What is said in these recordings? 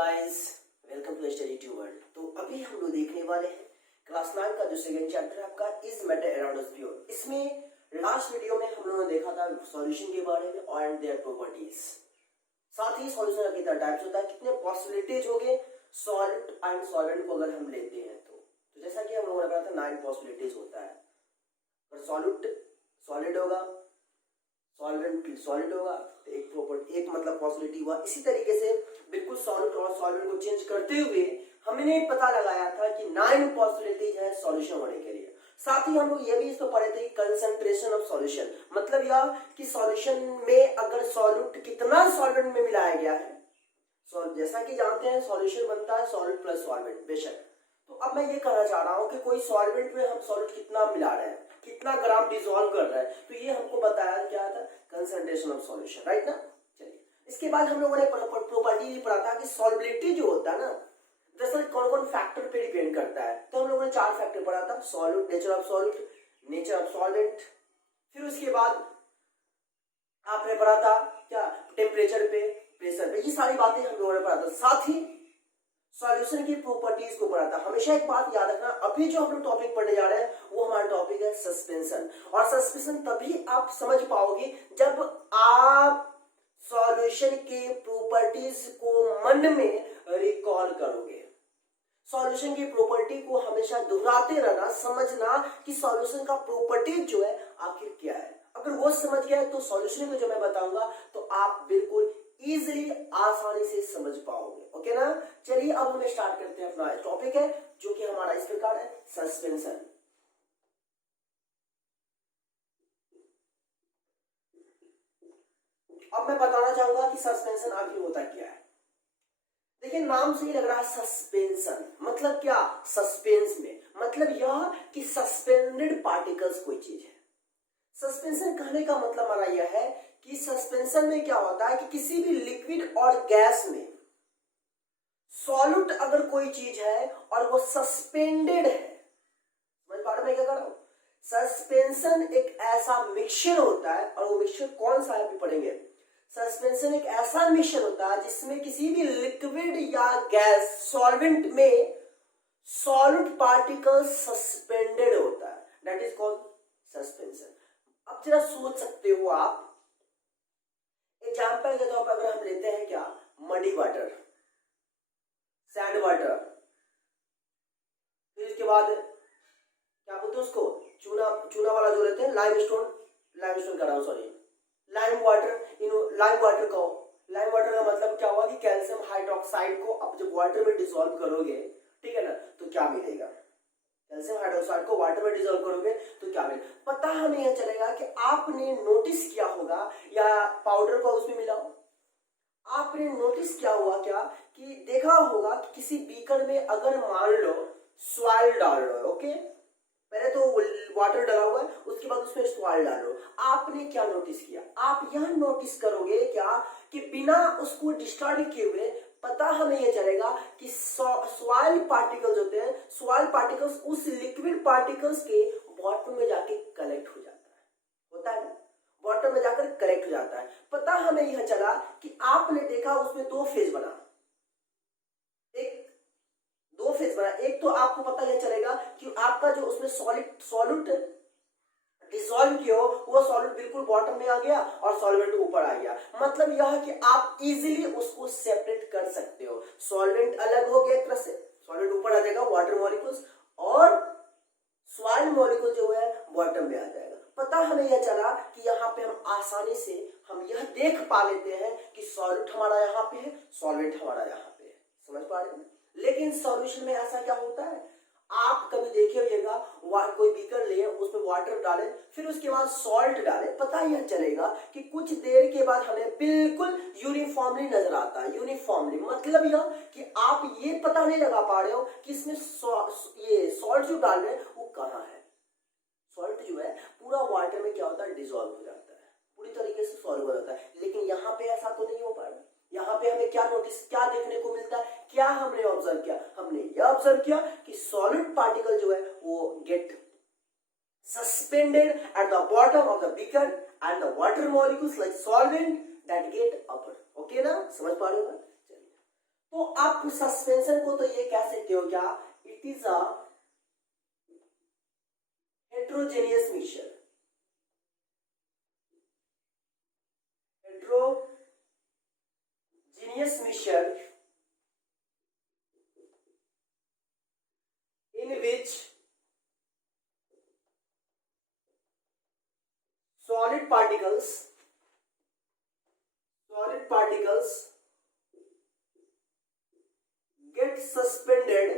Guys, welcome to study tube world. तो अभी हम लोग देखने वाले हैं क्लास 9 का जो सेकंड चैप्टर है आपका is matter around us pure. इसमें लास्ट वीडियो में हम लोगों ने देखा था सॉल्यूशन के बारे में और एंड देयर प्रॉपर्टीज, साथ ही सॉल्यूशन का कितना टाइप्स होता है, कितने पॉसिबिलिटीज हो गए सॉल्ट एंड सॉल्वेंट को अगर हम लेते हैं तो जैसा कि हम लोगों ने कहा था 9 पॉसिबिलिटीज होता है। अगर सॉलिड होगा, सॉल्वेंट सॉलिड होगा तो एक मतलब पॉसिबिलिटी हुआ। इसी तरीके से बिल्कुल सॉलिड और सॉल्वेंट को चेंज करते हुए हमने पता लगाया था कि 9 पॉसिबिलिटीज है सॉल्यूशन होने के लिए। साथ ही हम लोग ये भी इसको पढ़े थे कि कंसंट्रेशन ऑफ सॉल्यूशन, मतलब यह कि सॉल्यूशन में अगर सॉल्यूट कितना सॉल्वेंट में मिलाया गया है। जैसा कि जानते हैं सॉल्यूशन बनता है सॉल्यूट प्लस सॉल्वेंट बेशक। तो अब मैं ये कहना चाह रहा हूं कि कोई सॉल्वेंट में हम सॉल्यूट कितना मिला रहे हैं, कितना ग्राम डिसॉल्व कर रहा है, तो ये हमको बताया क्या था, कंसंट्रेशन ऑफ सॉल्यूशन, राइट ना। चलिए इसके बाद हम लोगों ने प्रॉपर्टी भी पढ़ा था कि सॉल्युबिलिटी जो होता है ना, दरअसल कौन कौन फैक्टर पे डिपेंड करता है। तो हम लोगों ने 4 फैक्टर पढ़ा था, solute, nature of solute, nature of solvent, फिर उसके बाद आपने पढ़ा था क्या, टेम्परेचर पे, प्रेशर पे, ये सारी बातें हम लोगों ने पढ़ा था। साथ ही सॉल्यूशन की प्रॉपर्टीज को पढ़ा था। हमेशा एक बात याद रखना, अभी जो हम लोग टॉपिक पढ़ने जा रहे हैं वो हमारा टॉपिक है सस्पेंशन। और सस्पेंशन तभी आप समझ पाओगे जब आप सॉल्यूशन के प्रॉपर्टीज को मन में रिकॉल करोगे। सॉल्यूशन की प्रॉपर्टी को हमेशा दोहराते रहना, समझना कि सॉल्यूशन का प्रॉपर्टीज जो है आखिर क्या है। अगर वो समझ गया तो सॉल्यूशन को जो मैं बताऊंगा तो आप बिल्कुल इजिली आसानी से समझ पाओगे। ओके ना। चलिए अब हम स्टार्ट करते हैं। अपना टॉपिक है जो कि हमारा इस प्रकार है, सस्पेंशन। अब मैं बताना चाहूंगा कि सस्पेंशन आखिर होता क्या है। देखिए नाम से ही लग रहा है सस्पेंशन, मतलब क्या, सस्पेंस में मतलब यह कि सस्पेंडेड पार्टिकल्स कोई चीज है। सस्पेंशन कहने का मतलब हमारा यह है कि सस्पेंशन में क्या होता है कि किसी भी लिक्विड और गैस में सॉल्यूट अगर कोई चीज है और वो सस्पेंडेड है, समझ पा रहे मैं क्या कर रहा हूं। सस्पेंशन एक ऐसा मिक्सचर होता है, और वो मिक्सचर कौन सा है अभी पढ़ेंगे। सस्पेंशन एक ऐसा मिक्सचर होता है जिसमें किसी भी लिक्विड या गैस सॉल्वेंट में सॉल्यूट पार्टिकल सस्पेंडेड होता है, दैट इज कॉल्ड सस्पेंशन। अब जरा सोच सकते हो आप, एग्जाम्पल के तौर पर अगर हम लेते हैं क्या, मडी वाटर, सैंड वाटर, फिर इसके बाद क्या बोलते हैं उसको, चूना वाला जो रहते हैं, लाइमस्टोन कह रहा हूं, सॉरी, लाइम वाटर का लाइम वाटर का मतलब क्या हुआ कि कैल्शियम हाइड्रोक्साइड को अब जब वाटर में डिसॉल्व करोगे, ठीक है ना, तो क्या मिलेगा, कैल्शियम हाइड्रोक्साइड को वाटर में डिसॉल्व करोगे तो क्या मिलेगा। पता हमें यह चलेगा कि आपने नोटिस किया होगा, या पाउडर को उसमें मिलाओ, आपने नोटिस किया हुआ क्या कि देखा होगा कि किसी बीकर में अगर मान लो सॉइल डाल रहे हो, ओके, पहले तो वाटर डाला हुआ है, उसके बाद उसमें सॉइल डाल लो, आपने क्या नोटिस किया, आप यह नोटिस करोगे क्या कि बिना उसको डिस्टर्ब किए हुए पता हमें यह चलेगा कि सॉइल पार्टिकल्स होते हैं, सॉइल पार्टिकल्स उस लिक्विड पार्टिकल्स के बॉटम में जाके कलेक्ट हो जाता है, होता है ना, बॉटम में जाकर कलेक्ट हो जाता है। पता हमें यह चला कि आपने देखा उसमें 2 फेज बना, एक तो आपको पता यह चलेगा कि आपका जो उसमें सॉल्यूट डिसॉल्व किया हो वो सॉल्यूट बिल्कुल बॉटम में आ गया और सॉल्वेंट ऊपर आ गया। मतलब यह है कि आप इजीली उसको सेपरेट कर सकते हो। सॉल्वेंट अलग हो गया, एक तरह से सॉल्वेंट ऊपर आ जाएगा, वाटर मॉलिक्यूल्स, और सॉइल मॉलिक्यूल जो है बॉटम में आ जाएगा। पता हमें यह चला कि यहाँ पे हम आसानी से हम यह देख पा लेते हैं कि सॉल्यूट हमारा यहाँ पे है, सॉल्वेंट हमारा यहाँ पे है, समझ पा रहे हैं। लेकिन सॉल्यूशन में ऐसा क्या होता है, आप कभी देखे होइएगा, कोई बीकर ले उसमें वाटर डाले, फिर उसके बाद सॉल्ट डाले, पता यह चलेगा कि कुछ देर के बाद हमें बिल्कुल यूनिफॉर्मली नजर आता है। यूनिफॉर्मली मतलब यह कि आप ये पता नहीं लगा पा रहे हो कि इसमें ये सॉल्ट जो डाल रहे हैं वो कहाँ है। सॉल्ट जो है पूरा वाटर में क्या होता है, डिसॉल्व हो जाता है, पूरी तरीके से सॉल्व हो जाता है। लेकिन यहाँ पे ऐसा तो नहीं हो पा रहा। यहाँ पे हमें क्या देखने को मिलता है, क्या हमने ऑब्जर्व किया, हमने यह ऑब्जर्व किया कि सॉलिड पार्टिकल जो है वो get suspended at the bottom of the beaker and the water molecules like solvent that get upper. Okay ना, समझ पा रहे हो। चलिए तो तो आप सस्पेंशन को तो ये कह सकते हो क्या, it is a heterogeneous mixture, heterogeneous mixture in which solid particles get suspended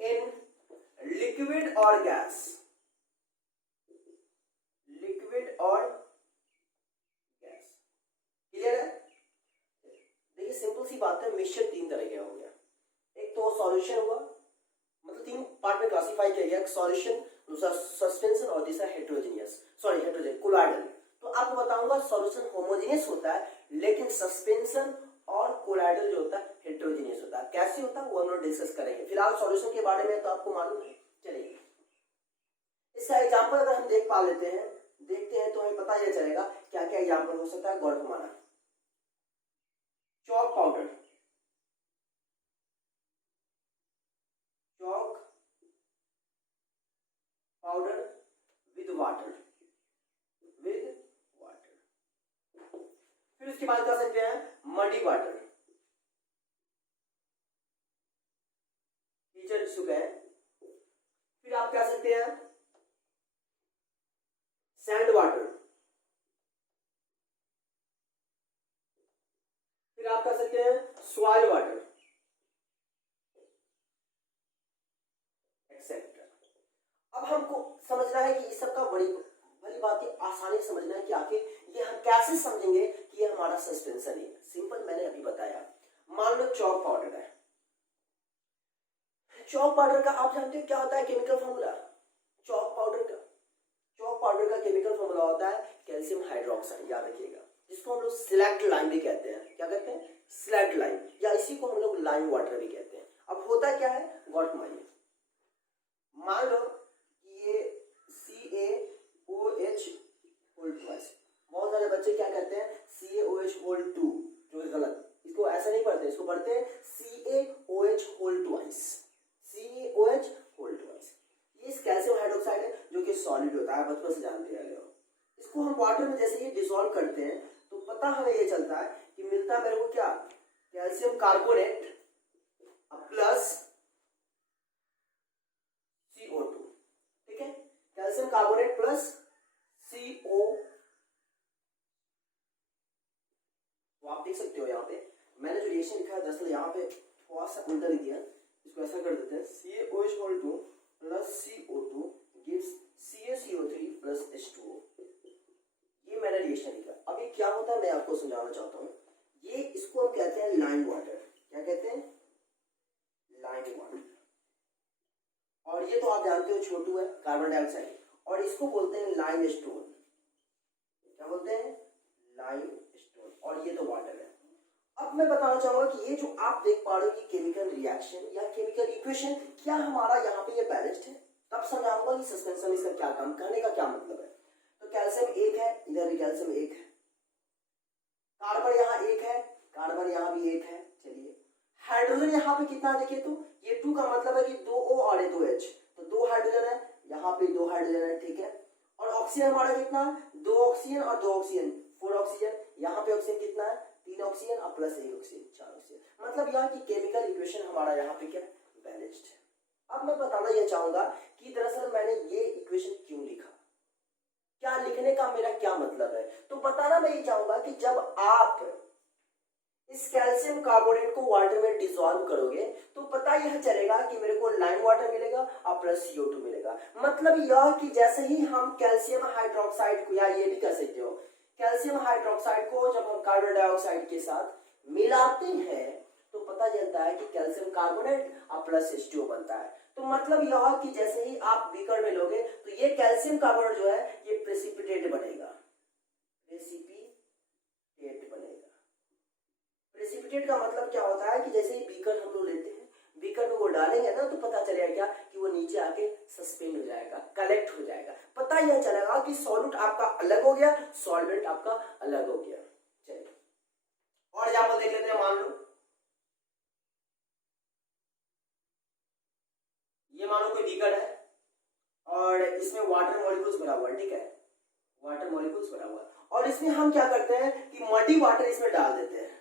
in liquid or gas, clear है? देखिए सिंपल सी बात है, मिक्सचर तीन तरह का हो गया, एक तो सॉल्यूशन हुआ, मतलब तीन पार्ट में क्लासिफाई किया गया, सॉल्यूशन, दूसरा सस्पेंशन और तीसरा हेट्रोजन कोलॉइडल। तो आपको बताऊंगा सॉल्यूशन होमोजेनियस होता है, लेकिन सस्पेंशन और कोलॉइडल जो होता है हेट्रोजेनियस होता है। कैसे होता है वो हम लोग डिस्कस करेंगे। फिलहाल सॉल्यूशन के बारे में तो आपको मालूम है। चलिए इसका एग्जांपल अगर हम देखते हैं तो हमें पता ये चलेगा क्या क्या एग्जांपल हो सकता है। गौर घुमाना, चॉक पाउडर, विद वाटर, फिर उसके बाद कर सकते हैं मडी वाटर, कीचड़ चुके हैं। फिर आप कह सकते हैं सैंड वाटर, फिर आप कह सकते हैं सॉइल वाटर, एक्सेट्रा। अब हमको समझना है कि इस सब का बड़ी बात है, आसानी से समझना है कि आखिर ये हम कैसे समझेंगे कि ये हमारा सस्पेंशन है। सिंपल मैंने अभी बताया, मान लो चॉक पाउडर है। चॉक पाउडर का आप जानते हो क्या होता है केमिकल फॉर्मूला? चॉक पाउडर का केमिकल फॉर्मूला होता है कैल्शियम हाइड्रोक्साइड, याद रखिएगा, जिसको हम लोग सिलेक्ट लाइम भी कहते हैं। क्या कहते हैं? सिलेक्ट लाइम, या इसी को हम लोग लाइम वाटर भी कहते हैं। अब होता क्या है, गौर घुमाइए, मान लो कि ये CaOH होल 2। बहुत सारे बच्चे क्या कहते हैं CaOH होल 2, जो गलत, इसको ऐसा नहीं पढ़ते, इसको पढ़ते हैं CaOH होल 2। CaOH होल 2 ये इस कैल्शियम हाइड्रोक्साइड है जो कि सॉलिड होता है, बचपन से जानते हैं लोग। इसको हम वाटर में जैसे ही डिसॉल्व करते हैं तो पता हमें ये चलता है कि मिलता है मेरे को क्या, कैल्शियम कार्बोनेट प्लस CO2, ठीक है, कैल्शियम कार्बोनेट प्लस CO। तो आप देख सकते हो यहाँ पे मैंने जो रिएक्शन लिखा है दरअसल यहाँ पे थोड़ा सा उल्टा लिख दिया, इसको ऐसा कर देते हैं CaOH whole 2 plus CO2 gives CaCO3 plus H2O। ये मैंने रिएक्शन लिखा। अभी क्या होता है मैं आपको समझाना चाहता हूँ। ये इसको हम कहते हैं लाइम वाटर। क्या कहते हैं? Lime water. और ये तो आप जानते हो छोटू है, कार्बन डाइऑक्साइड, और इसको बोलते हैं लाइम स्टोन। क्या बोलते हैं? Lime stone. और ये तो वाटर है। अब मैं बताना चाहूंगा कि ये जो आप देख पा रहे हो कि केमिकल रिएक्शन या केमिकल इक्वेशन, क्या हमारा यहाँ पे ये बैलेंस्ड है? तब समझाऊंगा कि सस्पेंशन इसका क्या काम, कहने का क्या मतलब है। तो कैल्शियम 1 है, इधर भी कैल्शियम 1 है, कार्बन यहाँ 1 है, कार्बन यहाँ भी 1 है। चलिए हाइड्रोजन यहाँ पे कितना है देखिए, तो ये 2 का मतलब है कि 2O और 2H, तो 2 हाइड्रोजन है, यहाँ पे 2 हाइड्रोजन है, ठीक है। और ऑक्सीजन हमारा कितना है? 2 ऑक्सीजन और 2 ऑक्सीजन, 4 ऑक्सीजन। यहाँ पे ऑक्सीजन कितना है? 3 ऑक्सीजन और प्लस 1 ऑक्सीजन, 4 ऑक्सीजन। मतलब यहाँ की केमिकल इक्वेशन हमारा यहाँ पे क्या बैलेंस्ड है। अब मैं बताना यह चाहूंगा कि दरअसल मैंने ये इक्वेशन क्यों लिखा, क्या लिखने का मेरा क्या मतलब है। तो बताना मैं ये चाहूंगा कि जब आप इस कैल्शियम कार्बोनेट को वाटर में डिसॉल्व करोगे तो पता यह चलेगा कि मेरे को लाइम वाटर मिलेगा और प्लस CO2 मिलेगा। मतलब यह कि जैसे ही हम कैल्शियम हाइड्रोक्साइड को, या ये भी कह सकते हो, कैल्शियम हाइड्रोक्साइड को जब हम कार्बन डाइऑक्साइड के साथ मिलाते हैं तो पता चलता है कि कैल्शियम कार्बोनेट और प्लस H2O बनता है। तो मतलब यह कि जैसे ही आप बीकर में लोगे तो ये कैल्शियम कार्बोनेट जो है ये प्रेसिपिटेट बनेगा, प्रेसिपिटेट बनेगा। प्रेसिपिटेट का मतलब क्या होता है कि जैसे ही बीकर हम लोग लेते हैं, बीकर में वो डालेंगे ना तो पता चलेगा क्या कि वो नीचे आके सस्पेंड हो जाएगा, कलेक्ट हो जाएगा। पता यह चलेगा कि सॉल्यूट आपका अलग हो गया, सॉल्वेंट आपका अलग हो गया। चलिए और एग्जाम्पल देख लेते हैं। मान लो ये मानो कोई बीकर है और इसमें वाटर मॉलिक्यूल्स भरा हुआ है, ठीक है, वाटर मॉलिक्यूल्स भरा हुआ है, और इसमें हम क्या करते हैं कि मडी वाटर इसमें डाल देते हैं,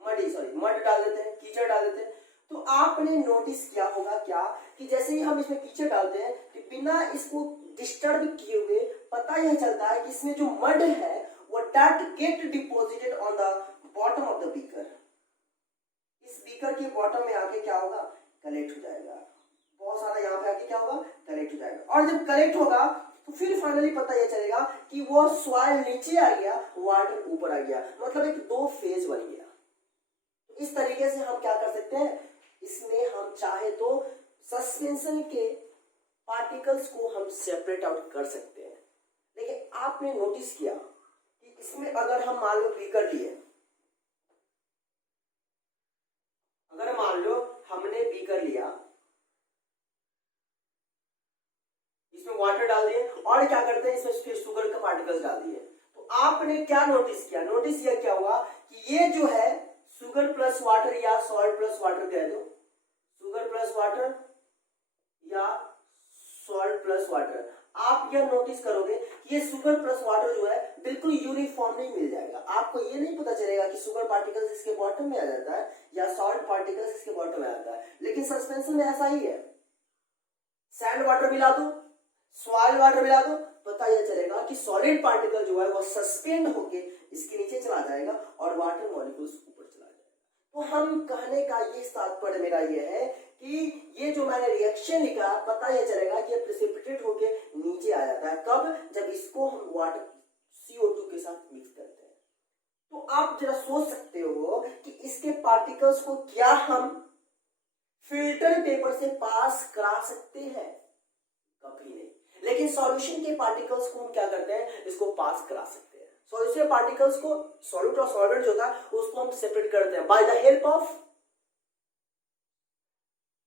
मड डाल देते हैं, कीचड़ डाल देते हैं। तो आपने नोटिस किया होगा क्या कि जैसे ही हम इसमें कीचड़ डालते हैं तो बिना इसको डिस्टर्ब किए हुए पता यह चलता है कि इसमें जो मड है वो that get deposited on the bottom of the beaker. इस बीकर के बॉटम में आके क्या होगा, कलेक्ट हो जाएगा, बहुत सारा यहाँ पे आके क्या होगा, कलेक्ट हो जाएगा। और जब कलेक्ट होगा तो फिर फाइनली पता यह चलेगा कि वो सॉइल नीचे आ गया, वाटर ऊपर आ गया, मतलब एक दो फेज बन गया। इस तरीके से हम क्या कर सकते हैं, इसमें हम चाहे तो सस्पेंशन के पार्टिकल्स को हम सेपरेट आउट कर सकते हैं। लेकिन आपने नोटिस किया कि इसमें अगर हम मान लो बीकर लिए, अगर मान लो हमने बीकर लिया, इसमें वाटर डाल दिए और क्या करते हैं इसमें फिर शुगर का पार्टिकल्स डाल दिए, तो आपने क्या नोटिस किया, नोटिस किया क्या हुआ कि ये जो है शुगर प्लस वाटर या सॉल्ट प्लस वाटर कह दो, शुगर प्लस वाटर या सॉल्ट प्लस वाटर, आप यह नोटिस करोगे कि ये शुगर प्लस वाटर जो है बिल्कुल यूनिफॉर्मली मिल जाएगा। आपको ये नहीं पता चलेगा कि शुगर पार्टिकल्स इसके बॉटम में आ जाता है या सॉल्ट पार्टिकल्स इसके बॉटम में आ जाता है, लेकिन सस्पेंशन में ऐसा ही है। सैंड वाटर मिला दो, सॉइल वाटर मिला दो, पता यह चलेगा कि सॉलिड पार्टिकल जो है वो सस्पेंड होके इसके नीचे चला जाएगा और वाटर मॉलिक्यूल्स ऊपर चला जाएगा। तो हम कहने का ये तात्पर्य मेरा ये है कि ये जो मैंने रिएक्शन लिखा, पता यह चलेगा कि ये प्रेसिपिटेट होके नीचे आ जाता है। कब? जब इसको हम वाटर CO2 के साथ मिक्स करते हैं। तो आप जरा सोच सकते हो कि इसके पार्टिकल्स को क्या हम फिल्टर पेपर से पास करा सकते हैं? कभी नहीं। लेकिन सॉल्यूशन के पार्टिकल्स को हम क्या करते हैं, इसको पास करा सकते हैं। सॉल्यूशन पार्टिकल्स को, सॉल्यूट और सॉल्वेंट जो था उसको हम सेपरेट करते हैं बाय द हेल्प ऑफ,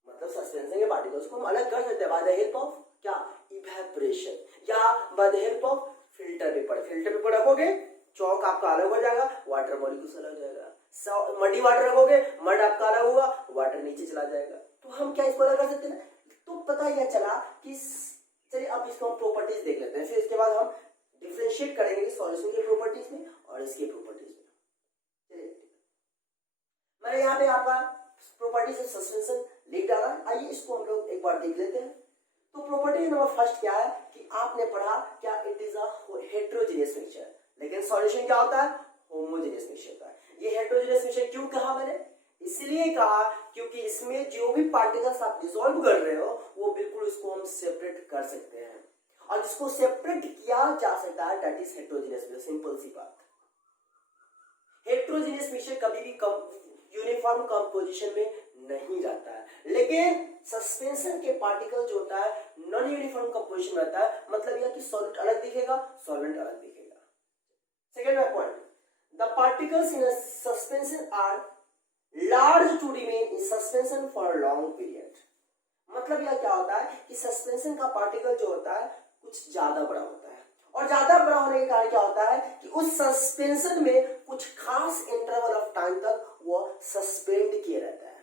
मतलब सस्पेंशन के पार्टिकल्स को हम अलग कर सकते हैं बाय द हेल्प ऑफ क्या, इवेपोरेशन, या by the help of filter paper. Filter paper रखोगे, चौक आपका अलग हो जाएगा, वाटर मॉलिक्यूल्स अलग हो जाएगा। मडी वाटर रखोगे, मड आपका अलग होगा, वाटर नीचे चला जाएगा। तो हम क्या इसको अलग कर सकते हैं? तो पता यह चला कि चलिए अब इसको हम प्रॉपर्टीज देख लेते हैं, फिर इसके बाद हम डिफरेंशिएट करेंगे सॉल्यूशन की प्रॉपर्टीज में और इसकी प्रॉपर्टीज में। चलिए मैंने यहाँ पे आपका प्रॉपर्टीज ऑफ सस्पेंशन लिख डाला, आइए इसको हम लोग एक बार देख लेते हैं। तो प्रॉपर्टी नंबर फर्स्ट क्या है कि आपने पढ़ा क्या, it is a heterogeneous mixture. लेकिन सॉल्यूशन क्या होता है, होमोजेनियस मिक्सचर होता है। ये हेटेरोजेनियस मिक्सचर क्यों कहा मैंने, इसलिए कहा क्योंकि इसमें जो भी पार्टिकल्स आप डिसॉल्व कर रहे हो वो बिल्कुल इसको हम सेपरेट कर सकते हैं, और जिसको सेपरेट किया जा सकता है that is heterogeneous mixture. Simple सी बात, हेटेरोजेनियस मिक्सचर कभी भी यूनिफॉर्म कंपोजिशन में नहीं रहता है, लेकिन सस्पेंशन के पार्टिकल जो होता है नॉन यूनिफॉर्म कंपोजिशन रहता है। मतलब यह कि सॉल्यूट अलग दिखेगा, सॉल्वेंट अलग दिखेगा। Second point, the particles in a suspension are large to remain in suspension for long period. मतलब यह क्या होता है कि सस्पेंशन का पार्टिकल जो होता है कुछ ज्यादा बड़ा होता है, और ज्यादा बड़ा होने के कारण क्या होता है कि उस सस्पेंशन में कुछ खास इंटरवल ऑफ टाइम तक वो सस्पेंड किए रहता है।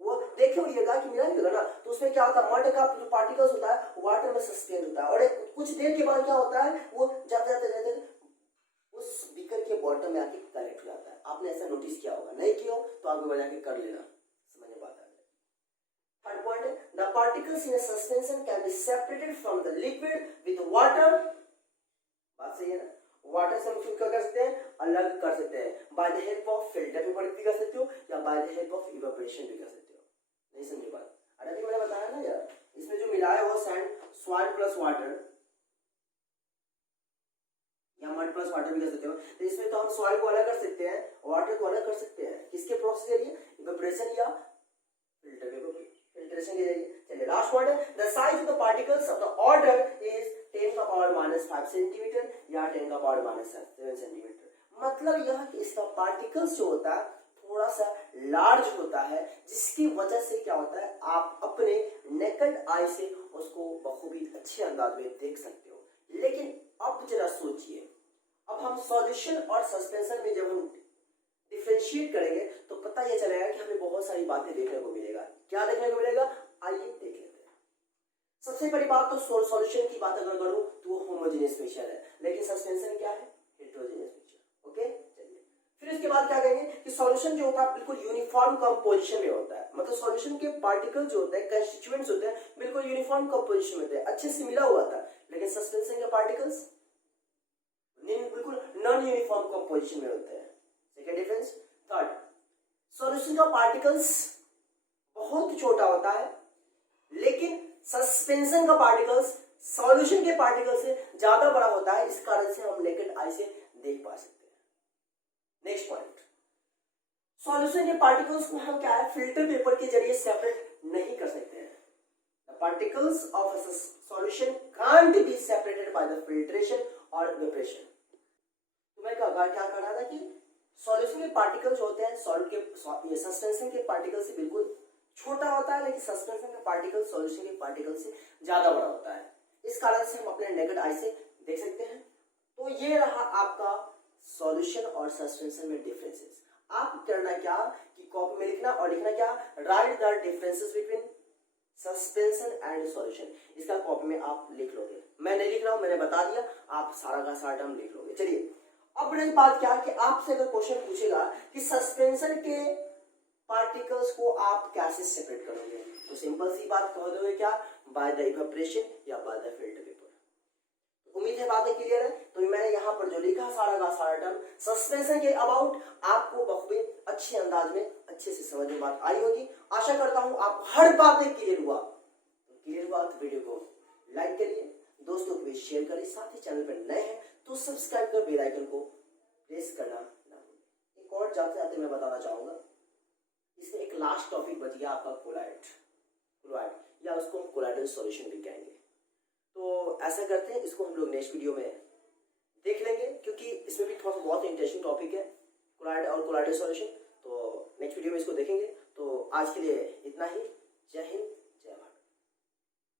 वो देखे होइएगा कि मिला नहीं होगा ना, तो उसमें क्या होता है, मड का जो पार्टिकल्स होता है वाटर में सस्पेंड होता है, और कुछ देर के बाद क्या होता है वो जाते जाते उस बीकर के बॉटम में आके कलेक्ट हो जाता है। आपने ऐसा नोटिस किया होगा, नहीं किया हो तो आगे बढ़ जाके कर लेना, समझ में बात आ जाए। Third point, the particles in a suspension can be separated from the liquid with water. बात सही है ना, वाटर से हम क्या कर सकते हैं, अलग कर सकते हैं by the help of filter paper भी कर सकते हो या by the help of evaporation भी कर सकते हो। नहीं समझे बात? अरे अभी मैंने बताया ना यार, इसमें जो मिला है वो सैंड, सॉइल प्लस वाटर या मड प्लस वाटर भी कर सकते हो। तो इसमें तो हम सॉइल को अलग कर सकते हैं, वाटर को अलग कर सकते हैं, किसके प्रोसेस के लिए, इवेपोरेशन या फिल्ट्रेशन के जरिए। चलिए लास्ट पॉइंट है, the size of the particles of the order is 10 का पावर -5 सेंटीमीटर या 10 का पावर -7 सेंटीमीटर। मतलब यह कि इसका पार्टिकल्स जो होता है थोड़ा सा लार्ज होता है, जिसकी वजह से क्या होता है आप अपने नेकेड आई से उसको बखूबी अच्छे अंदाज में देख सकते हो। लेकिन अब जरा सोचिए, अब हम सॉल्यूशन और सस्पेंशन में जब हम डिफरेंशिएट करेंगे तो पता यह चलेगा कि हमें बहुत सारी बातें देखने को मिलेगा। क्या देखने को मिलेगा, आइए देख लेते हैं। सबसे बड़ी बात तो सॉल्यूशन की बात अगर करूं तो वो होमोजेनियस मिक्सचर है, लेकिन सस्पेंशन क्या है, हेटेरोजेनियस मिक्सचर। ओके, चलिए फिर इसके बाद क्या कहेंगे कि सॉल्यूशन जो होता है बिल्कुल यूनिफॉर्म कंपोजिशन में होता है, मतलब सॉल्यूशन के पार्टिकल जो होते हैं, कंस्टिट्यूएंट्स होते हैं, बिल्कुल यूनिफॉर्म कंपोजिशन में होते हैं, अच्छे से मिला हुआ था। लेकिन सस्पेंशन के पार्टिकल्स बिल्कुल नॉन यूनिफॉर्म कंपोजिशन में होते हैं। Second difference. थर्ड, सॉल्यूशन का पार्टिकल्स बहुत छोटा होता है, लेकिन सस्पेंशन का पार्टिकल्स सॉल्यूशन के पार्टिकल से ज्यादा बड़ा होता है। इस कारण से हम नेकेड आई से देख पा सकते हैं। नेक्स्ट पॉइंट, सॉल्यूशन के पार्टिकल्स को हम क्या है फिल्टर पेपर के जरिए सेपरेट नहीं कर सकते हैं। The particles of a solution can't be separated by the filtration और वेपरेशन। तो मैं क्या कह रहा था कि सॉल्यूशन के पार्टिकल्स होते हैं सॉल्ट के सस्पेंशन के पार्टिकल से बिल्कुल छोटा होता है, लेकिन सस्पेंशन का पार्टिकल सॉल्यूशन के पार्टिकल से ज्यादा बड़ा होता है। इस कारण से हम अपने नेकेड आई से देख सकते हैं। तो ये रहा आपका सॉल्यूशन और सस्पेंशन में डिफरेंसेस। आप करना क्या कि कॉपी में लिखना और लिखना क्या, right the differences between suspension and solution. इसका कॉपी में आप लिख लोगे, मैं नहीं लिख रहा हूं, मैंने बता दिया, आप सारा का सारा टर्म लिख लोगे। चलिए अब रही बात क्या कि आपसे अगर क्वेश्चन पूछेगा कि सस्पेंशन के पार्टिकल्स को आप कैसे सेपरेट करोगे, तो सिंपल सी बात कह दोगे क्या, बाय द इवेपोरेशन या बाय द फिल्टर पेपर। उम्मीद है बातें क्लियर है। तो मैंने यहाँ पर जो लिखा सारा का सारा टर्म सस्पेंशन के अबाउट आपको बखूबी अच्छे अंदाज में अच्छे से समझ में बात आई होगी। आशा करता हूँ आप हर बात में क्लियर हुआ। तो वीडियो को लाइक करिए, दोस्तों को भी शेयर करिए, साथ ही चैनल पर नए हैं तो सब्सक्राइब कर बेल आइकन को प्रेस करना ना भूलें। एक और जाते जाते मैं बताना चाहूंगा, इसमें एक लास्ट टॉपिक बच गया आपका क्लोराइड या उसको हम कोलाइडल सॉल्यूशन भी कहेंगे। तो ऐसा करते हैं, इसको हम लोग नेक्स्ट वीडियो में देख लेंगे, क्योंकि इसमें भी थोड़ा सा बहुत इंटरेस्टिंग टॉपिक है क्लोराइड और कोलाइडल सॉल्यूशन। तो नेक्स्ट वीडियो में इसको देखेंगे। तो आज के लिए इतना ही। जय हिंद।